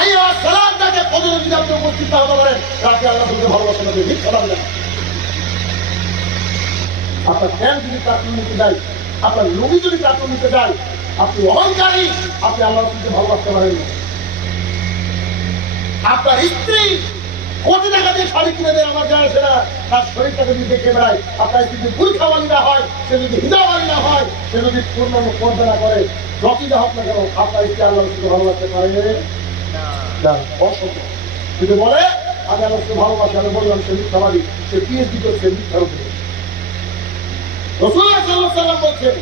হাইয়া সালামটাকে কদর যদি আপনি উপস্থিত না হতে পারেন, রাতে আল্লাহ বলতে ভালোবাসা হবে, ভিক্ষা পাবে না। আপনার জ্ঞান যদি চাকরি নিতে যায়, আপনার নবী যদি চাকরি নিতে যায়, আপনি অহংকারী, আপনি আল্লাহ রসুলকে ভালোবাসতে পারেন না। আপনার স্ত্রী কোটি টাকা দিয়ে শাড়ি কিনে দেয়, আমার যায় সেটা তার শরীরটাকে যদি দেখে বেড়ায়, আপনার স্ত্রী যদি বুরখাওয়ালি না হয়, সে যদি হিজাবালি না হয়, সে যদি পূর্ণ পর্দা না করে, যতই না হোক না কেন, আপনার স্ত্রী আল্লাহ রসুলকে ভালোবাসতে পারে না, অসম্ভব। যদি বলে আমি আল্লাহ রসুলকে ভালোবাসি, আমি বললাম সে মিথ্যাবাদী, সে পিএইচডি করছে মিথ্যার উপরে। রাসূলুল্লাহ সাল্লাল্লাহু আলাইহি ওয়াসাল্লাম বলছেন,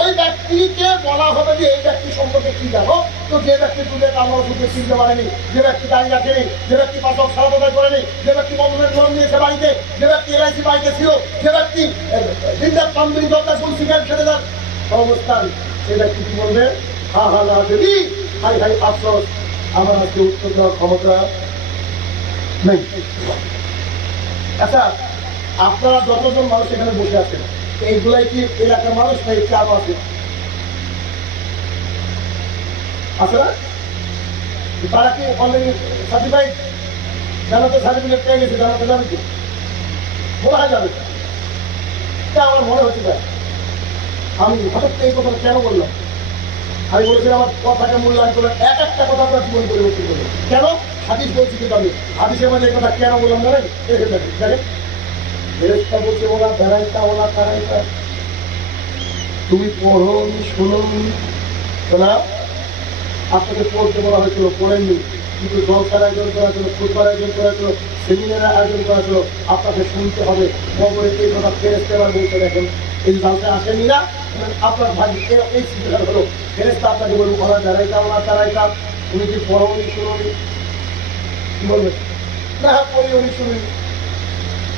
ওই ব্যক্তিকে বলা হবে যে এই ব্যক্তি সম্পর্কে কি জানো, তো যে ব্যক্তি তুলে আল্লাহ রসুলকে চিনতে পারেনি, যে ব্যক্তি দাঁড়িয়ে রাখেনি, যে ব্যক্তি পাঁচ ওয়াক্ত সালাত আদায় করেনি, যে ব্যক্তি বন্ধনের ধরন নিয়েছে বাড়িতে, যে ব্যক্তি এলআইসি বাইকে ছিল, যে ব্যক্তি দিনদার পাম্বির দরকার ফুল সিগারেট খেতে যান অবস্থান, সেই ব্যক্তি কি বলবে? হা হা না যদি হাই হাই আফসোস, আমার আজকে উত্তর দেওয়ার ক্ষমতা নেই। আচ্ছা, আপনারা যতজন মানুষ এখানে বসে আছেন, এইগুলাই কি এলাকার মানুষ না এই চাপ আছে? আছে না? তারা কি অলরেডি সার্টিফাইড? জানাতে সার্টিফিকেট পেয়ে গেছে, জানাতে যাবে কি? মনে হয় যাবে। আমার মনে হচ্ছে না। আমি হঠাৎ এই কথা কেন বললাম? আমি বলেছিলাম আমার কথাকে মূল্যায়ন করে এক একটা কথা আপনার জীবন পরিবর্তন করবে। কেন? হাদিস বলছি কিন্তু আমি হাদিসের মধ্যে এই কথা কেন বললাম জানেন? দেখেন, ফেরেশতা বলছে ওরা বেড়াইতা, ওরা তারাইতা, তুমি পড়ো শোনো না। আপনাকে পড়তে বলা হয়েছিল, পড়েননি, কিন্তু জলসার আয়োজন করা ছিল, ফুটবল আয়োজন করা ছিল, সেমিনারের আয়োজন করা ছিল, আপনাকে শুনতে হবে। কবরে এই কথা ফেরেশতা বলছে, দেখেন এই জালসা আসেনি না, আপনার ভাগ্য এই সিদ্ধান্ত হলো ফেরেশতা আপনাকে বলবো ওরা দাঁড়াইতা, ওরা তারাইতা, তুমি কি পড়োনি শোনোনি? কি বলবেন? না পড়িওনি শুনি।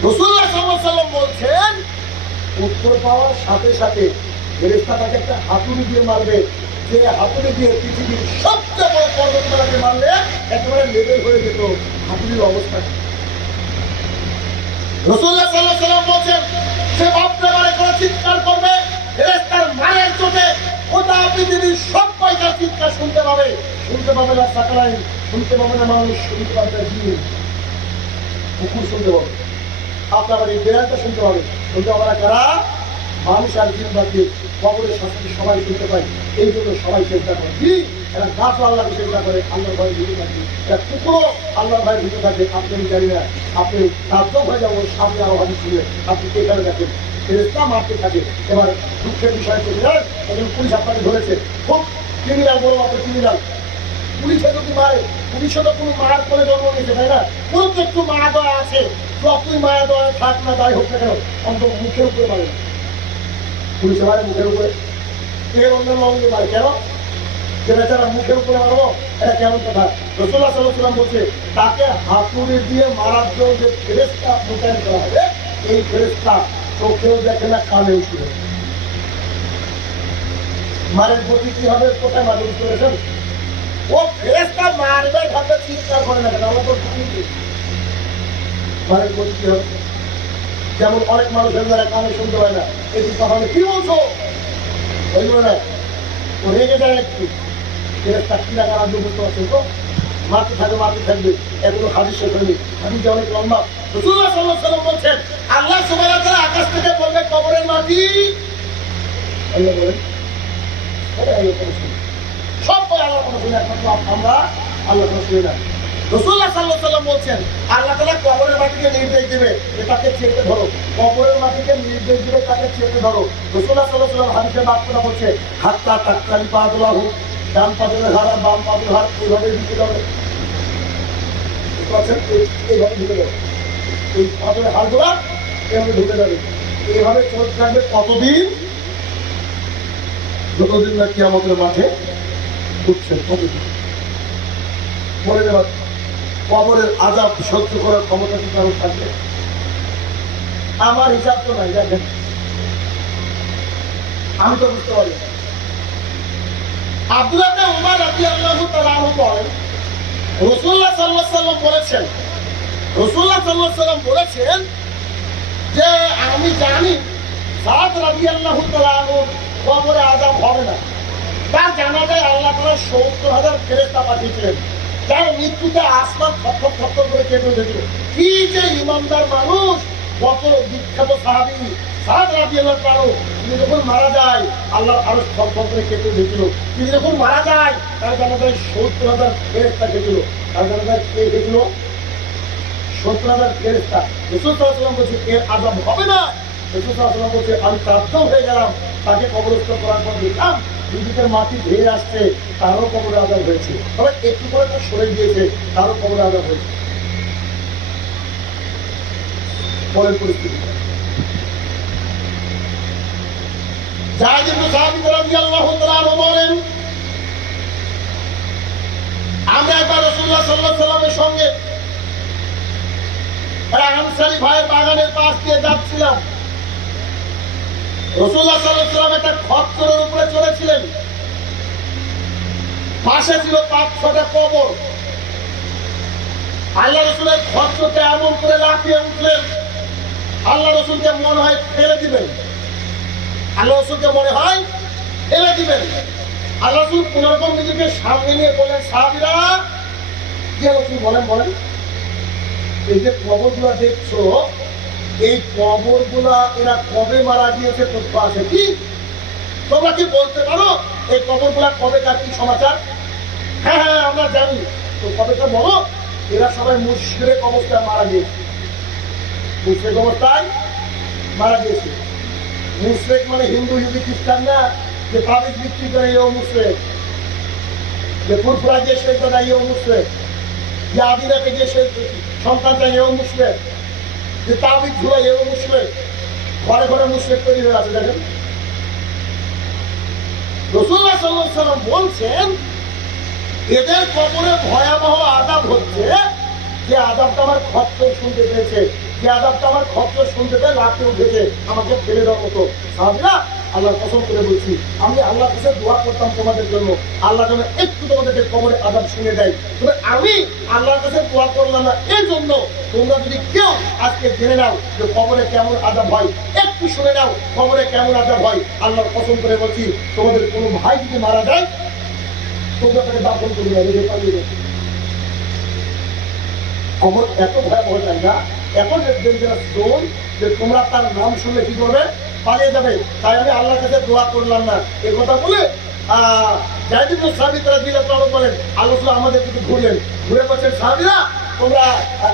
রাসূলুল্লাহ সাল্লাল্লাহু আলাইহি ওয়াসাল্লাম বলছেন, উত্তর পাওয়ার সাথে সাথে ফেরেশতা তাকে একটা হাতুড়ি দিয়ে মারবে, যে হাতুড়ি দিয়ে পৃথিবীর সবচেয়ে বড় পর্বতমালাকে মারলে একেবারে লেবেল হয়ে যেত হাতুড়ির অবস্থা। রাসূলুল্লাহ সাল্লাল্লাহু আলাইহি ওয়াসাল্লাম বলছেন, সে বাপরে বারে করে চিৎকার করবে, ফেরেশতার মারের চোটে গোটা পৃথিবীর সব কয়টা চিৎকার শুনতে পাবে না সাকারাইন, শুনতে পাবে না মানুষ, শুনতে পাবে না জিন, কুকুর শুনতে পাবে, আপনার বাড়ির বেড়ালটা শুনতে পাবে। শুনতে পাবে না কারা? মানুষ আর জিন বাকি কবরের শাস্তি সবাই শুনতে পায়। এই জন্য সবাই চেষ্টা করে কি, এরা গাছও আল্লাহকে চেষ্টা করে, আল্লাহর ভয়ে ভিড়ে থাকে, এরা কুকুরও আল্লাহর ভয়ে ভিড়ে থাকে। আপনি জানি না, আপনি রাজ্য হয়ে যাবো সামনে আরো হাদিস শুনে, আপনি এখানে দেখেন ফেরেশতা মারতে থাকে। এবার দুঃখের বিষয় কি জানেন? একজন পুলিশ আপনাকে ধরেছে, খুব ক্রিমিনাল, বড় আপনার ক্রিমিনাল, পুলিশে যদি মারে, পুলিশে তো কোনো মার করে জন্ম নিয়েছে, তাই না? কোনো তো একটু মায়া দেওয়া আছে, যতই মায়া দেওয়া থাক না তাই হোক না কেন, অন্তত মুখের উপরে মারে না। পুলিশে মারে মুখের উপরে, এর অন্যান্য অঙ্গে মারে কেন? যে বেচারা মুখের উপরে মারবো, এটা কেমন কথা? রাসূলুল্লাহ সাল্লাল্লাহু আলাইহি ওয়াসাল্লাম বলছে, তাকে হাতুড়ি দিয়ে মারার জন্য যে ফেরেশতা মোতায়েন করা হবে, এই ফেরেশতা চোখেও দেখে না, কানেও শুনে। মারের গতি কি হবে, কোথায় মারবে বুঝতে পেরেছেন? ও ফেরেশতা মারবে ভাবে চিৎকার করে না কেন? আমরা তো মারের গতি কি হবে? যেমন অনেক মানুষের দ্বারা কানে শুনতে পায় না, এটি কথা হলে কি বলছো ওই না, ও রেগে যায় একটু, ফেরেশতা কিনা কারার বুঝতে পারছেন তো? মারতে থাকবে, এগুলো হাদিস শেষ হয়নি, হাদিসটা অনেক লম্বা। রাসূলুল্লাহ সাল্লাল্লাহু আলাইহি ওয়াসাল্লাম বলছেন, আল্লাহ সুবহানাহু ওয়া তাআলা আকাশ থেকে বলবে কবরের মাটি, আল্লাহ বলেন সব আল্লাহ কথা শুনে, একমাত্র আমরা আল্লাহ কথা শুনে না। রাসূলুল্লাহ সাল্লাল্লাহু আলাইহি ওয়াসাল্লাম বলছেন, আল্লাহ তাআলা কবরের মাটিকে নির্দেশ দেবে যে তাকে চেপে ধরো, কবরের মাটিকে নির্দেশ দেবে তাকে চেপে ধরো। রাসূলুল্লাহ সাল্লাল্লাহু আলাইহি ওয়াসাল্লাম হাদিসে বাক্যটা বলছে, হাত্তা তাকতালি পাদুলাহু, ডান পাদুলের হার আর বাম পাদুলের হার এইভাবে ঢুকে যাবে, এইভাবে ঢুকে যাবে, এই পাদুলের হাড়গুলা এভাবে ঢুকে যাবে, এইভাবে চলতে থাকবে কতদিন? যতদিন না কিয়ামতের মাঠে উঠছেন ততদিন। মনে যাবার কবরের আযাব সহ্য করার ক্ষমতা কি কারণ থাকবে? আমার হিসাব তো নাই, দেখেন আমি তো বুঝতে পারি। আব্দুল্লাহ ইবনে উমর রাদিয়াল্লাহু তাআলা আনহু বলেন, রাসূলুল্লাহ সাল্লাল্লাহু আলাইহি ওয়াসাল্লাম বলেছেন, রাসূলুল্লাহ সাল্লাল্লাহু আলাইহি ওয়াসাল্লাম বলেছেন যে আমি জানি সাদ রাদিয়াল্লাহু তাআলা আনহু কবরে আযাব হবে না। তার জানা যায় আল্লাহ তাআলা ৭০,০০০ ফেরেশতা পাঠিয়েছিলেন। যার মৃত্যুতে আসমান থরথর থরথর করে কেঁপে উঠেছিল। কি যে ইমানদার মানুষ! কত বিখ্যাত সাহাবী সাদ রাদিয়াল্লাহু তাআলা, তিনি যখন মারা যায় আল্লাহর আরশ থরথর করে কেঁপে উঠেছিল। তিনি যখন মারা যায় তার জানাজায় 70,000 ফেরেশতা গেছিল। তার জানাজায় কে গেছিল? 70,000 ফেরেশতা। রাসূল সাল্লাল্লাহু আলাইহি ওয়াসাল্লাম বলছে এর আযাব হবে না। রাসূল সাল্লাল্লাহু আলাইহি ওয়াসাল্লাম বলছে আমি তাজ্জব হয়ে গেলাম। তাকে কবরস্থ করার পর দেখলাম দুদিকের মাটি ধেয়ে আসছে, তারও কবরে আযাব হয়েছে। তবে একটু করে তো সরে গিয়েছে, তারও কবরে আযাব হয়েছে। পরের পরিস্থিতি যায়েদ ইবনে সাবিত রাদিয়াল্লাহু তাআলা বলেন, আমরা একবার রাসূলুল্লাহ সাল্লাল্লাহু আলাইহি ওয়াসাল্লামের সঙ্গে আনসারী ভাইয়ের বাগানের পাশ দিয়ে যাচ্ছিলাম। রাসূলুল্লাহ সাল্লাল্লাহু আলাইহি ওয়াসাল্লাম একটা খচ্চরের উপরে চড়েছিলেন। পাশে ছিল 5-6টা কবর। আল্লাহ রাসূলের খচ্চরটা এমন করে লাফিয়ে উঠলেন, আল্লাহ রাসূলকে মনে হয় ফেলে দিবেন। আল্লাহ রাসূলকে মনে হয় ফেলে দিবেন। আল্লাহ রাসূল কোনরকম নিজেকে সামনে নিয়ে বলেন, সাহাবীরা কি রাসূল বলেন এই যে কবরগুলো দেখছো, এই কবরগুলা এরা কবে মারা গিয়েছে তথ্য আছে কি? তোমরা কি বলতে পারো এই কবরগুলা কবেকার কি সমাচার? হ্যাঁ হ্যাঁ আমরা জানি। তো কবেকার বলো? এরা সবাই মুশরিক অবস্থায় মারা গিয়েছে। মুশরিক অবস্থায় মারা গিয়েছে। মুশরিক মানে হিন্দু ইহুদি খ্রিস্টান না, যে তাবিজ বিক্রি করে এও মুশরিক, যে ফুরফুরা গিয়ে শেখ দাদা এও মুশরিক, যে আদিনাকে গিয়ে শেখ সন্তান চাই এও মুশরিক, যে তাবিজ ঝুলাই এও মুশরিক। ঘরে ঘরে মুশরিক তৈরি হয়ে আছে। দেখেন রাসূলুল্লাহ সাল্লাল্লাহু আলাইহি ওয়াসাল্লাম বলছেন এদের কবরে ভয়াবহ আযাব হচ্ছে, যে আযাবটা আমার খচ্চর শুনতে পেয়েছে, যে আযাবটা আমার খচ্চর শুনতে পেয়ে লাফিয়ে উঠেছে আমাকে ফেলে দেওয়ার মতো। সাহাবীরা আল্লাহর কসম করে বলছি, আমি আল্লাহর কাছে দোয়া করতাম তোমাদের জন্য, আল্লাহ যেন একটু তোমাদেরকে কবরে আযাব শুনে দেয়। তবে আমি আল্লাহর কাছে দোয়া করলাম না এই জন্য, তোমরা যদি কেউ আজকে জেনে নাও যে কবরে কেমন আযাব হয়, একটু শুনে নাও কবরে কেমন আযাব হয়। আল্লাহর কসম করে বলছি, তোমাদের কোনো ভাই যদি মারা যায় তোমরা তাকে দাফন করে নেবে, পালিয়ে যাবে। কবর এত ভয়াবহ জায়গা, এত ডেঞ্জারাস জোন যে তোমরা তার নাম শুনলে কি করবে? পালিয়ে যাবে। তাই আমি আল্লাহর কাছে দোয়া করলাম না। এই কথা বলে যায়েদ ইবনে সাবিত রাদিয়াল্লাহু তাআলা বলেন, আল্লাহ আমাদের দিকে ঘুরলেন, ঘুরে বলছেন, সাহাবীরা তোমরা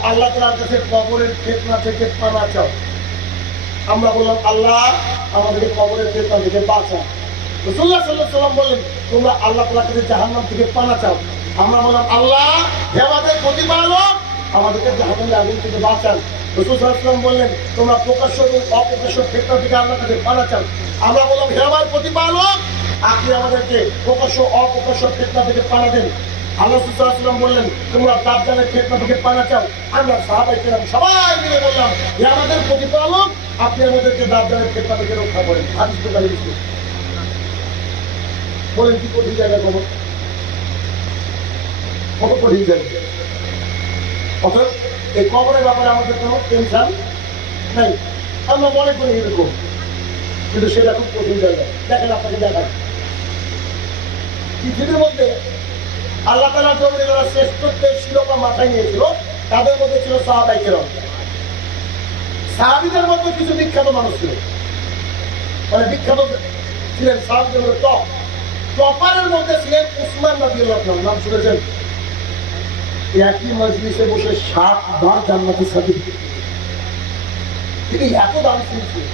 আল্লাহ তাআলার কাছে কবরের ফিতনা থেকে পানা চাও। আমরা বললাম, আল্লাহ আমাদেরকে কবরের ফিতনা থেকে বাঁচাও। রাসূলুল্লাহ সাল্লাল্লাহু আলাইহি ওয়াসাল্লাম বলেন, তোমরা আল্লাহ তাআলার কাছে জাহান্নাম থেকে পানা চাও। আমরা বললাম, আল্লাহ হে আমাদের প্রতিপালক, আমাদেরকে জাহান্নামের আগুন থেকে বাঁচান। রাসূল সাল্লাল্লাহু আলাইহি ওয়াসাল্লাম বললেন, তোমরা প্রকাশ্য এবং অপ্রকাশ্য ফিতনা থেকে আল্লাহর কাছে পানা চাও। আমরা বললাম, হে আমার প্রতিপালক, আপনি আমাদেরকে প্রকাশ্য অপ্রকাশ্য ফিতনা থেকে পানা দেন। আল্লাহ রাসূল সাল্লাল্লাহু আলাইহি ওয়াসাল্লাম বললেন, তোমরা দাজ্জালের ফিতনা থেকে পানা চাও। আমরা সাহাবায়ে কেরাম সবাই মিলে বললাম, হে আমাদের প্রতিপালক, আপনি আমাদেরকে দাজ্জালের ফিতনা থেকে রক্ষা করেন। হাদিস বুখারী মুসলিম। বলেন কি কঠিন জায়গা কবর? কত কঠিন জায়গা। অর্থাৎ এই কবরের ব্যাপারে আমাদের কোনো টেনশন নেই। আমরা মনে করি এরকম, কিন্তু সেটা খুব কঠিন জায়গা। দেখেন আপনাকে দেখান, পৃথিবীর মধ্যে আল্লাহ তাআলা জমিনে যারা শ্রেষ্ঠত্বের শিরোপা মাথায় নিয়েছিল তাদের মধ্যে ছিল সাহাবায়ে কেরাম। সাহাবীদের মধ্যে কিছু বিখ্যাত মানুষ ছিল, মানে বিখ্যাত ছিলেন সাহাবীদের মধ্যে টপারের মধ্যে ছিলেন উসমান রাদিয়াল্লাহু তাআলা। নাম শুনেছেন? একই মজলিসে বসে 7 বার জান্নাতের সার্টিফিকেট। তিনি এত দাম ছিলেন,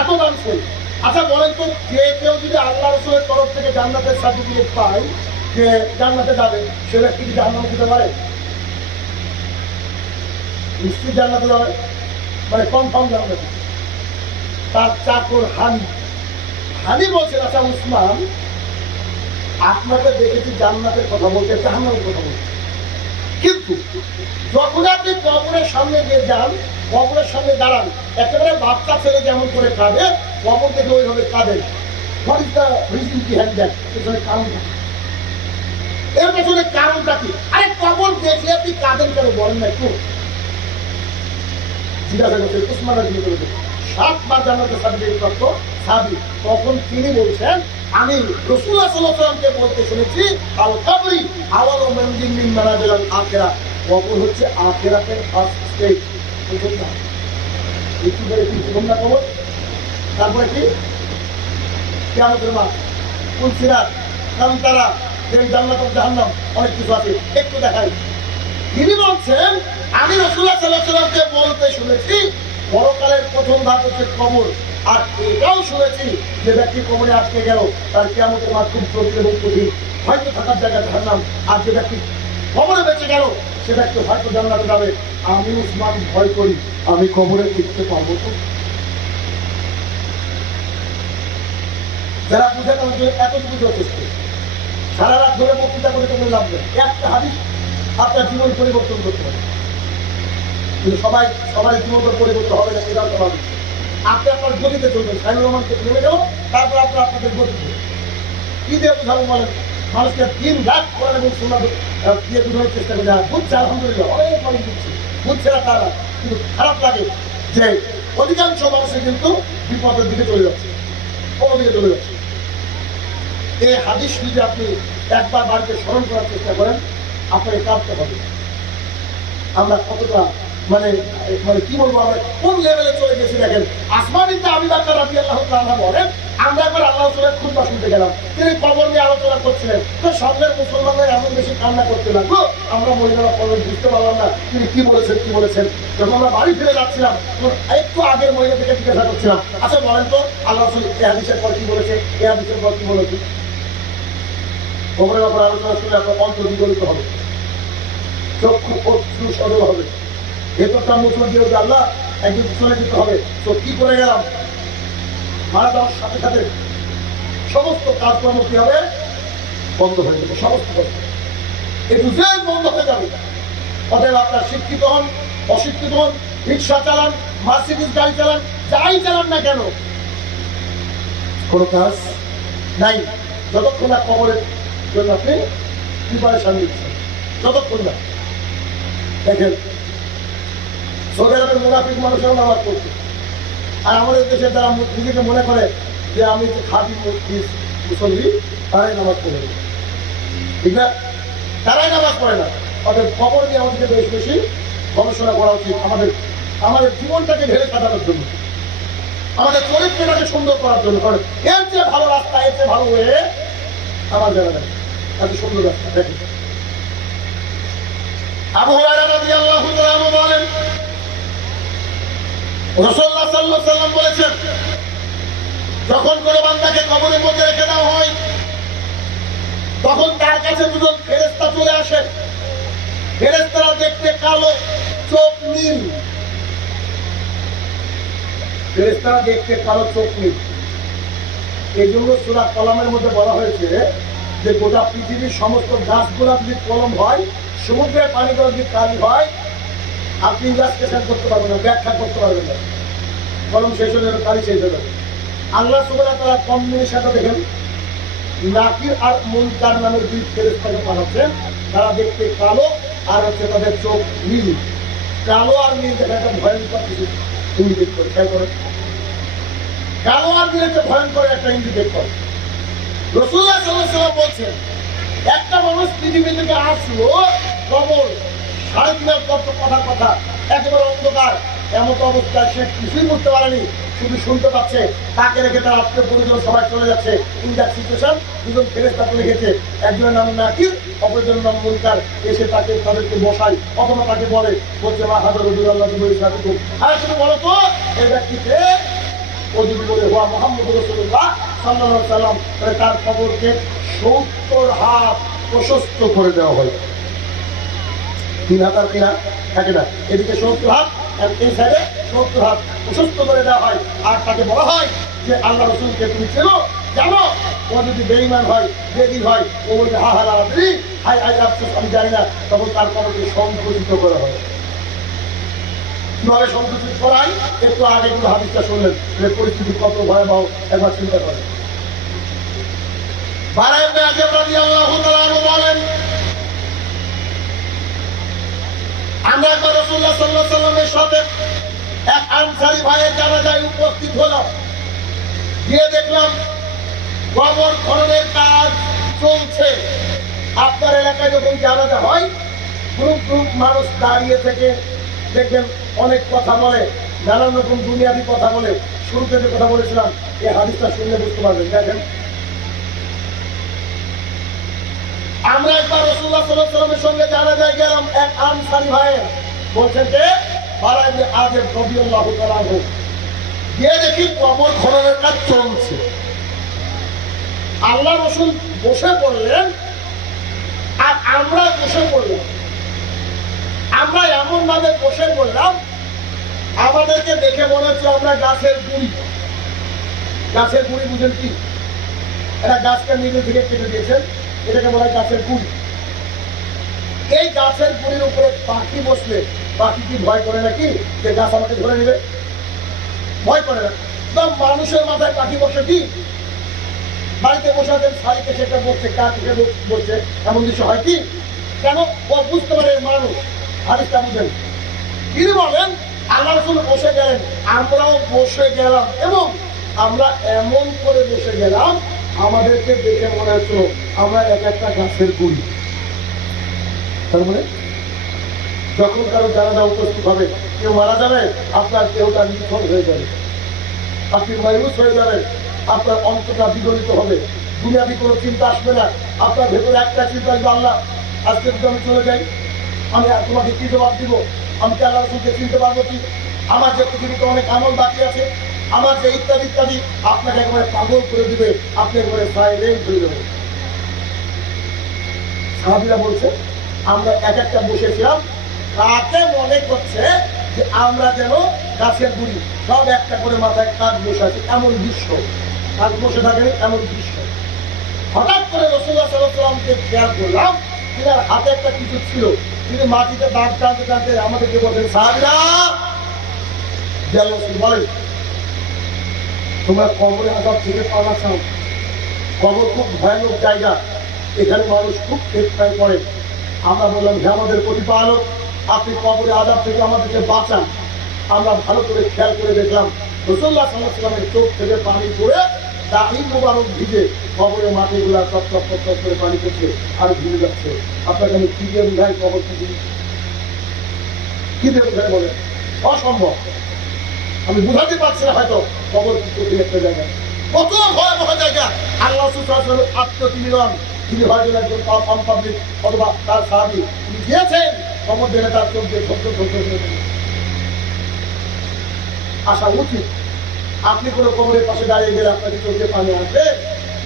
এত দাম ছিলেন। আচ্ছা বলেন তো, যে কেউ যদি আল্লাহ রাসূলের তরফ থেকে জান্নাতের সার্টিফিকেট পায় যে জান্নাতে যাবে, সে ব্যক্তি কি জান্নাতে যেতে পারে? নিশ্চিত জান্নাতে যাবে, মানে কনফার্ম জান্নাতে। তার চাকর হানি বলছেন, আচ্ছা উসমান, আপনাকে দেখেছি জান্নাতের কথা বলতে, জাহান্নামের কথা বলতে, কিন্তু যখন আপনি কবরের সামনে গিয়ে যান, কবরের সামনে দাঁড়ান, একেবারে বাচ্চা ছেলে যেমন করে কাঁদে, কবর থেকে ওইভাবে কাঁদেন। What is the reason behind that? পেছনে কারণ, এর পেছনে কারণটা কি? আরে কবর দেখলে আপনি কাঁদেন কেন বলেন না একটু? জিজ্ঞাসা করছেন উসমান রাদিয়াল্লাহু তাআলা। 7 বার জান্নাতের সার্টিফিকেট প্রাপ্ত সাহাবী, তখন তিনি বলছেন আমি রাসূলুল্লাহ সাল্লাল্লাহু আলাইহি ওয়াসাল্লামকে বলতে শুনেছি, আল কবরি আওয়ালু মানজিল মিন মানাজিল আখিরাহ, কবর হচ্ছে আখিরাতের ফার্স্ট স্টেজ। একটু করে কি তোমরা কবর, তারপরে কি কিয়ামতের মাঠ, ফুলসিরাত, কান্তারা, জান্নাত ও জাহান্নাম, অনেক কিছু আছে, একটু দেখাই। তিনি বলছেন আমি রাসূলুল্লাহ সাল্লাল্লাহু আলাইহি ওয়াসাল্লামকে বলতে শুনেছি পরকালের প্রথম ধাপ হচ্ছে কবর, আর এটাও শুনেছি যে ব্যক্তি কবরে আটকে গেল তার কিয়ামতের মাঠ খুব জটিল এবং কঠিন, হয়তো থাকার জায়গা জাহান্নাম, আর যে ব্যক্তি কবরে বেঁচে গেল সে ব্যক্তি হয়তো জান্নাতে যাবে। আমি উসমান ভয় করি আমি কবরে টিকতে পারবো তো। যারা বুঝে তাদের এতটুকু যথেষ্ট। সারা রাত ধরে বক্তৃতা করে তোমার লাভ নেই, একটা হাদিস আপনার জীবন পরিবর্তন করতে হবে। কিন্তু সবাই জীবন পরিবর্তন হবে না, এটাও তো হবে। আপনি আপনার গতিতে চলবেন, সাইনুর রহমানকে নেমে গেল, তারপর আপনাদের গতিতে কি দিয়ে বুঝাবো বলেন? মানুষকে দিন রাত করেন এবং শোনা দিয়ে বুঝানোর চেষ্টা করে, বুঝছে আলহামদুলিল্লাহ, অনেক মানুষ বুঝছে না তারা, কিন্তু খারাপ লাগে যে অধিকাংশ মানুষের কিন্তু বিপদের দিকে চলে যাচ্ছে, কোনো দিকে চলে যাচ্ছে। এই হাদিস যদি আপনি একবার বাড়িতে স্মরণ করার চেষ্টা করেন, আপনাকে কাঁদতে হবে। আমরা কতটা মানে কি বলবো, আমরা কোন লেভেলে চলে গেছি দেখেন। আসমানিতে আবু বকর রাদিয়াল্লাহু তাআলা বলেন, আমরা একবার আল্লাহ রাসূলের খুতবা শুনতে গেলাম, তিনি কবর নিয়ে আলোচনা করছিলেন, তো সঙ্গের মুসলমানরা এমন বেশি কান্না করতে লাগলো, আমরা মহিলারা কবর বুঝতে পারলাম না তিনি কি বলেছেন। যখন আমরা বাড়ি ফিরে যাচ্ছিলাম একটু আগের মহিলা থেকে জিজ্ঞাসা করছিলাম, আচ্ছা বলেন তো আল্লাহ রাসূল এই হাদিসের পর কি বলেছে, এই হাদিসের পর কি বলেছে। কবরের ব্যাপারে আলোচনা শুনে আপনার অন্তর বিগলিত হবে, চক্ষু অশ্রু সরল হবে, ভেতরটা মুসলমান দিয়ে আল্লাহ একদিন চলে যেতে হবে। তো কি করে গেলাম, মারা যাওয়ার সাথে সাথে সমস্ত কাজকর্ম কি হবে, বন্ধ হয়ে যাবে, সমস্ত একটু যে বন্ধ হয়ে যাবে। অতএব আপনার শিক্ষিত হন, অশিক্ষিত হন, রিক্সা চালান, মার্সিডিজ গাড়ি চালান, যাই চালান না কেন, কোনো কাজ নাই যতক্ষণ না কবরের জন্য আপনি প্রিপারেশন নিচ্ছেন, যতক্ষণ না। দেখেন সৌদি আরবের মুনাফিক মানুষেরা নামাজ পড়ছে, আর আমাদের দেশে যারা নিজেকে মনে করে যে আমি যে খাঁটি মুসল্লি, তারাই নামাজ পড়ে, ঠিক না? তারাই নামাজ পড়ে না। অর্থাৎ খবর নিয়ে আমাদেরকে বেশ বেশি গবেষণা করা উচিত, আমাদের জীবনটাকে ঢেলে সাজানোর জন্য, আমাদের চরিত্রটাকে সুন্দর করার জন্য। কারণ এর চেয়ে ভালো রাস্তা, এর চেয়ে ভালো হয়ে আমার জানা নেই, এত সুন্দর রাস্তা। দেখেন আবু হুরায়রা রাদিয়াল্লাহু তাআলা বলেন, রাসূলুল্লাহ সাল্লাল্লাহু আলাইহি ওয়াসাল্লাম বলেছেন, যখন কোনো বান্দাকে কবরের মধ্যে রেখে দেওয়া হয় তখন তার কাছে দুজন ফেরেশতা চলে আসে। ফেরেশতারা দেখতে কালো, চোখ নীল। ফেরেশতারা দেখতে কালো, চোখ নীল। এই জন্য সূরা কলমের মধ্যে বলা হয়েছে যে গোটা পৃথিবীর সমস্ত গাছগুলা যদি কলম হয়, সমুদ্রের পানিগুলো যদি কালি হয়, আপনি ইনভেস্টিগেশন করতে পারবেন না, ব্যাখ্যা করতে পারবেন না, কলম শেষ হয়ে যাবে, কালি শেষ হয়ে যাবে। আল্লাহ সুবহানাহু ওয়া তাআলা কম্বিনেশন সাথে দেখেন, নাকির আর মুনকার নামের দুই ফেরেশতাকে পাঠাচ্ছেন, তারা দেখতে কালো আর হচ্ছে তাদের চোখ নীল। কালো আর নীল দেখা একটা ভয়ঙ্কর কিছু ইন্ডিকেট করে, খেয়াল করে। কালো আর নীল একটা ভয়ঙ্কর একটা ইন্ডিকেট করে। রাসূলুল্লাহ সাল্লাল্লাহু আলাইহি ওয়াসাল্লাম বলছেন, একটা মানুষ পৃথিবী থেকে আসলো, কবর 3.5 পর কথা একেবারে অন্ধকার, এমন অবস্থায় সে কিছুই বুঝতে পারেনি, শুধু শুনতে পাচ্ছে, তাকে রেখে তার আত্মীয় পরিজন সবাই চলে যাচ্ছে। ইন দ্যাট সিচুয়েশন দুজন ফেরেশতা লিখেছে, একজনের নাম নাকির, অপরজনের নাম মুনকার, এসে তাদেরকে বসায়, অথবা তাকে বলছে মা হাজার রাসূলুল্লাহ আর শুধু বলো তো এই ব্যক্তিকে, ও যদি বলে হুয়া মুহাম্মদ রাসূলুল্লাহ সাল্লাল্লাহু আলাইহি ওয়াসাল্লাম, তাহলে তার কবরকে 70 হাত প্রশস্ত করে দেওয়া হয়। 3 হাত আর 3 হাত থাকে না, এদিকে 70 হাত আর এই সাইডে 70 হাত প্রশস্ত করে দেওয়া হয়। আর তাকে বলা হয় যে আল্লাহ রাসূলকে তুমি চেনো, জানো? ও যদি বেঈমান হয়, বেদিন হয়, ও বলবে হা হালা আদরি, হাই আই আফসোস আমি জানি না, তখন তার কবরকে সংকুচিত করা হয়। কিভাবে সংকুচিত করায়, একটু আগে কিন্তু হাদিসটা শুনলেন, যে পরিস্থিতি কত ভয়াবহ একবার চিন্তা করেন। বারা ইবনে আযিব রাদিয়াল্লাহু তাআলা বলেন, আমরা রাসূলুল্লাহ সাল্লাল্লাহু আলাইহি ওয়াসাল্লামের সাথে এক আনসারী ভাইয়ের জানাজায় উপস্থিত হলাম। গিয়ে দেখলাম কবর খননের কাজ চলছে। আপনার এলাকায় যখন জানাজা হয়, গ্রুপ গ্রুপ মানুষ দাঁড়িয়ে থেকে দেখবেন অনেক কথা বলে, নানান রকম দুনিয়াবি কথা বলে। শুরুতে যে কথা বলেছিলাম, এই হাদিসটা শুনলে বুঝতে পারবেন। দেখেন, আমরা একবার রাসূলুল্লাহ সাল্লাল্লাহু আলাইহি ওয়াসাল্লামের সঙ্গে জানাজায় গেলাম, এক আনসারী ভাই বলছেন যে বারা ইবনে আযিব রাদিয়াল্লাহু তাআলা আনহু, গিয়ে দেখি কবর খননের কাজ চলছে। আল্লাহ রাসূল বসে পড়লেন আর আমরা বসে পড়লাম। আমরা এমন ভাবে বসে পড়লাম, আমাদেরকে দেখে মনে হচ্ছে আমরা গাছের গুড়ি। গাছের গুড়ি বুঝেন কি? এটা গাছকে নিজে থেকে কেটে দিয়েছেন, এটাকে বলা হয় গাছের গুড়ি। এই গাছের গুড়ির উপরে পাখি বসলে পাখি কি ভয় করে নাকি যে গাছ আমাকে ধরে নেবে? ভয় করে না। মানুষের মাথায় পাখি বসে কি? বাড়িতে বসে আছেন, শাড়িতে সেটা বসছে, কাঠ হিসেবে বসছে, এমন কিছু হয় কি? কেন? ও বুঝতে পারে মানুষ। হাদিসটা বুঝেন। তিনি বলেন আল্লাহ রাসূল বসে গেলেন, আমরাও বসে গেলাম, এবং আমরা এমন করে বসে গেলাম আমাদেরকে দেখে মনে হচ্ছিল আমরা এক একটা গাছের গুড়ি। তার মানে যখন কারো জানাজা উপস্থিত হবে, কেউ মারা যাবে, আপনার দেহটা নির্ভর হয়ে যাবে, আপনি মায়ুস হয়ে যাবেন, আপনার অন্তরটা বিগলিত হবে, দুনিয়াবি কোনো চিন্তা আসবে না। আপনার ভেতরে একটা চিন্তা আসবে, আল্লাহ আজকে যদি আমি চলে যাই, আমি তোমাকে কি জবাব দিব? আমি কি আল্লাহ রাসূলকে চিনতে পারবো কি? আমার যে পৃথিবীতে অনেক আমল বাকি আছে, আমার যে ইত্যাদি ইত্যাদি, আপনাকে একেবারে পাগল করে দিবে, আপনি একেবারে সাইলেন্ট হয়ে যাবেন। সাহাবীরা বলছে আমরা এক একটা বসেছিলাম, কাকে মনে করছে যে আমরা যেন গাছের গুড়ি, সব একটা করে মাথায় কাক বসে আছে, এমন দৃশ্য। কাক বসে থাকেন এমন দৃশ্য। হঠাৎ করে রাসূলুল্লাহ সাল্লাল্লাহু আলাইহি ওয়াসাল্লামকে খেয়াল করলাম, তিনার হাতে একটা কিছু ছিল। তিনি মাটিতে দাগ টানতে টানতে আমাদেরকে বলছেন, সাহাবীরা বলেন তোমরা কবরে আযাব থেকে পাওয়া চাও? কবর খুব ভয়ানক জায়গা, এখানে মানুষ খুব টেকটাই করে। আমরা বললাম, হে আমাদের প্রতিপালক, আপনি কবরে আযাব থেকে আমাদেরকে বাঁচান। আমরা ভালো করে খেয়াল করে দেখলাম রাসূলুল্লাহ সাল্লাল্লাহু আলাইহি ওয়াসাল্লামের চোখ থেকে পানি পড়ে দাড়ি মোবারক ভিজে কবরের মাটিগুলা টপ টপ টপ টপ করে পানি পড়ছে আর ভিজে যাচ্ছে। আপনাকে আমি কি দিয়ে বুঝাই কবর থেকে? কি দিয়ে বুঝাই বলে? অসম্ভব। আমি বুঝাতে পারছি না হয়তো কবর কঠিন একটা জায়গা, কত ভয়াবহ জায়গা। আল্লাহ রাসূল সাল্লাল্লাহু আলাইহি ওয়াসাল্লাম আত্মতিমিলন, তিনি হয়তো একজন পাবলিক অথবা তার সাহাবী, তিনি গিয়েছেন কবর দেখে তার চোখ দিয়ে ছোট্ট ছোট্ট আসা উচিত। আপনি কোনো কবরের পাশে দাঁড়িয়ে গেলে আপনাকে চোখে পানি আসবে,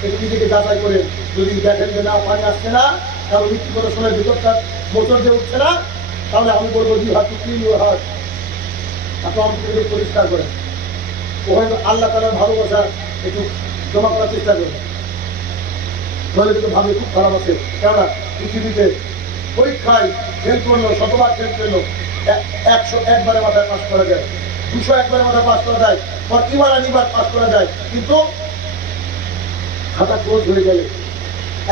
একটু নিজেকে যাচাই করে যদি দেখেন যে না পানি আসছে না, কারণ মৃত্যু করে সময় ভিতরটা মোচর দিয়ে উঠছে না, তাহলে আমি বলবো যে হাত ক্লিন ইউর হার্ট, আপনি অন্তর্কে পরিষ্কার করেন। ওখানে আল্লাহ তাআলার ভালোবাসা একটু জমা করার চেষ্টা করবেন। তাহলে কিন্তু ভাবে খুব খারাপ আছে। কেননা পৃথিবীতে পরীক্ষায় ফেল করলো, শতবার ফেল করলো, 100 একবারে মাথায় পাস করা যায়, 200 একবারে মাথায় পাস করা যায়, 41 বার পাস করা যায়, কিন্তু খাতা ক্লোজ হয়ে গেলে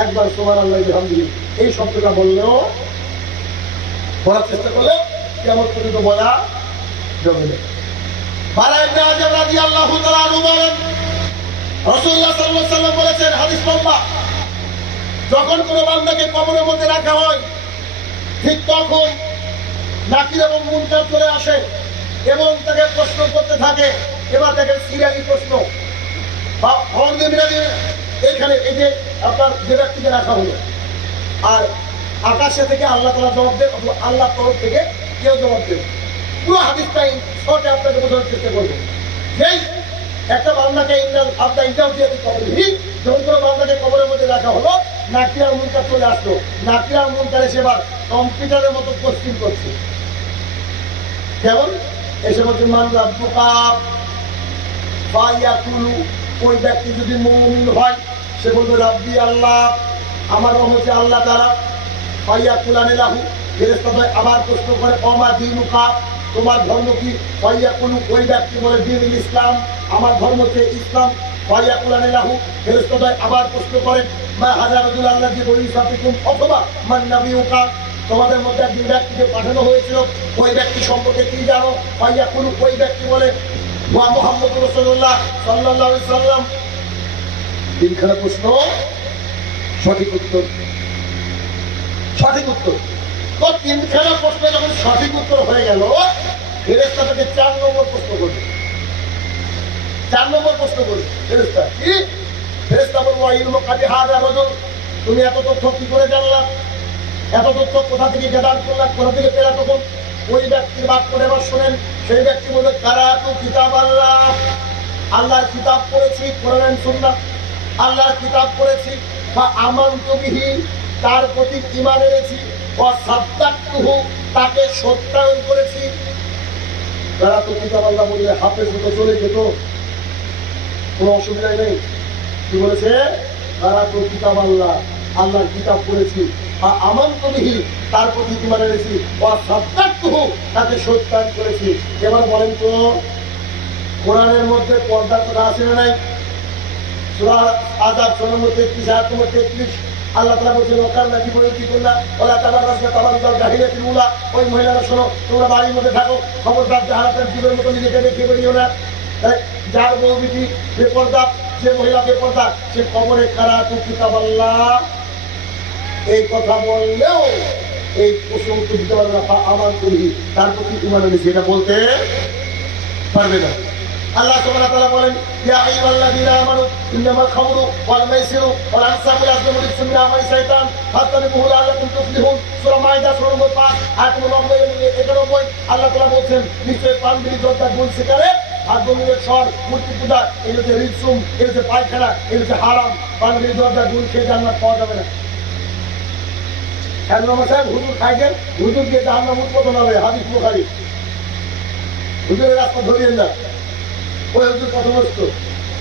একবার সুবহানাল্লাহি ওয়া বিহামদিহি এই শব্দটা বললেও, বলার চেষ্টা করলে কেমন পর্যন্ত বলা যাবে না। বারা ইবনে আযিব রাদিয়াল্লাহু তাআলা আনহু বলেন, রাসূলুল্লাহ সাল্লাল্লাহু আলাইহি ওয়াসাল্লাম বলেছেন, হাদিস লম্বা, যখন কোনো বান্দাকে কবরের মধ্যে রাখা হয়, ঠিক তখন নাকির এবং মুনকার চলে আসে এবং তাকে প্রশ্ন করতে থাকে। এবার তাকে সিরিয়ালি প্রশ্ন বা এখানে এই যে আপনার যে ব্যক্তিকে রাখা হলো, আর আকাশে থেকে আল্লাহ তাআলা জবাব দেন, আল্লাহ তরফ থেকে কেউ জবাব দেন। পুরো হাদিসটাই শর্টে আপনাকে বোঝানোর চেষ্টা করবো। যেই একটা বান্দাকে যখন কোনো বান্দাকে কবরের মধ্যে রাখা হলো, নাকিরার মুনকার চলে আসলো। নাকিরার মুনকার এসেবার কম্পিউটারের মতো কোশ্চিন করছে। কেমন? এসে বলছে মান রাব্বুকা ফায়াকুলু, ওই ব্যক্তি যদি মুমিন হয় সে বলবে রাব্বি আল্লাহ, আমার রব হচ্ছে আল্লাহ তাআলা। ফায়াকুলানি লাহু, ফেরেশতারা আবার প্রশ্ন করে ওমা দীনুকা, তোমার ধর্ম কি? ফায়াকুলু, ওই ব্যক্তি বলে দ্বীনুল ইসলাম, আমার ধর্ম হচ্ছে ইসলাম। ফায়াকুলানি লাহু, ফেরেশতারা আবার প্রশ্ন করে মা হাজা রাজুলাল্লাহ জি বলি সাফিকুম, অথবা মান নাবিয়ুকা, তোমাদের মধ্যে একজন ব্যক্তিকে পাঠানো হয়েছিল, ওই ব্যক্তি সম্পর্কে কি জানো? ফায়াকুলু, ওই ব্যক্তি বলে ওয়া মুহাম্মদুর রাসূলুল্লাহ সাল্লাল্লাহু আলাইহি সাল্লাম, তিনখানা প্রশ্ন, সঠিক উত্তর। সঠিক উত্তর তো তিনখানা প্রশ্ন যখন সঠিক উত্তর হয়ে গেল, ফেরেশতা থেকে 4 নম্বর প্রশ্ন করবে। 4 নম্বর প্রশ্ন করবে ফেরেশতা। কি? ফেরেশতা বলবো ইলমু কাদি হাদা রাজুল, তুমি এত তথ্য কি করে জানলা? এত তথ্য কোথা থেকে গেদার করলা, কোথা থেকে পেলা? তখন ওই ব্যক্তির বাদ করে এবার শোনেন। সেই ব্যক্তি বলবে কারাতু কিতাব আল্লাহ, আল্লাহর কিতাব পড়েছি, কোরআন সুন্নাহ, আল্লাহর কিতাব পড়েছি। বা আমানতু বিহি, তার প্রতি ঈমান এনেছি। ওয়া সাদ্দাকতুহু, তাকে সত্যায়ন করেছি। কারাতু কিতাব আল্লাহ বললে হাফেজ হতে চলে যেত, কোনো অসুবিধা নেই। কি বলেছে? কারাতু কিতাব আল্লাহ, আল্লাহর কিতাব পড়েছি। বা আমানতু বিহি, তার প্রতি ঈমান এনেছি। ওয়া সাদ্দাকতুহু, তাকে সত্যায়ন করেছি। এবার বলেন তো, কোরআনের মধ্যে পর্দার কথা আছে না নাই? সূরা আযাব 6 নম্বর 33, আয়াত নম্বর 33, আল্লাহ তাআলা বলেছেন ওয়াকান নাকি বলে কি করলা ওয়ালা তাবারাসনা তাবারুজাল জাহিলিয়াতিল উলা, ওই মহিলারা শোনো, তোমরা বাড়ির মধ্যে থাকো, খবরদার জাহালাতের জীবের মতো নিজেকে দেখিয়ে বেরিও না। যার বউ বিটি বেপর্দা, যে মহিলা বেপর্দা, সে কবরে কারাতু কিতাব আল্লাহ এই কথা বললেও এই প্রশ্ন উত্তর দিতে পারবে না। আমার করি তার প্রতি ঈমান এনেছি, এটা বলতে পারবে না। আল্লাহ সুবহানাহু ওয়া তাআলা বলেন ইয়া আইয়ুহাল্লাযীনা আমানু ইন্নামাল খামরু ওয়াল মাইসিরু ওয়াল আনসাবু ওয়াল আজলামু রিজসুম মিন আমালি শাইতান ফাত্তাবিহু লাআল্লাকুম তুফলিহুন। সূরা মাইদা 16 নম্বর 5, আয়াত নম্বর 91। আল্লাহ তাআলা বলেন নিশ্চয় পান বিড়ি জর্দা গুল সিগারেট আর গমিনের স্বর মূর্তি পূজা, এই হচ্ছে রিজসুম, এই হচ্ছে পায়খানা, এই হচ্ছে হারাম। পান বিড়ি জর্দা গুল খেয়ে জান্নাত পাওয়া যাবে না। কেন সাহেব হুজুর খাইছেন, হুজুর দিয়ে জাহান্নাম উৎপাদন হবে, হাদিস বুখারী। হুজুরের রাস্তা ধরিয়েন না। ওই হুজুর পথভ্রষ্ট,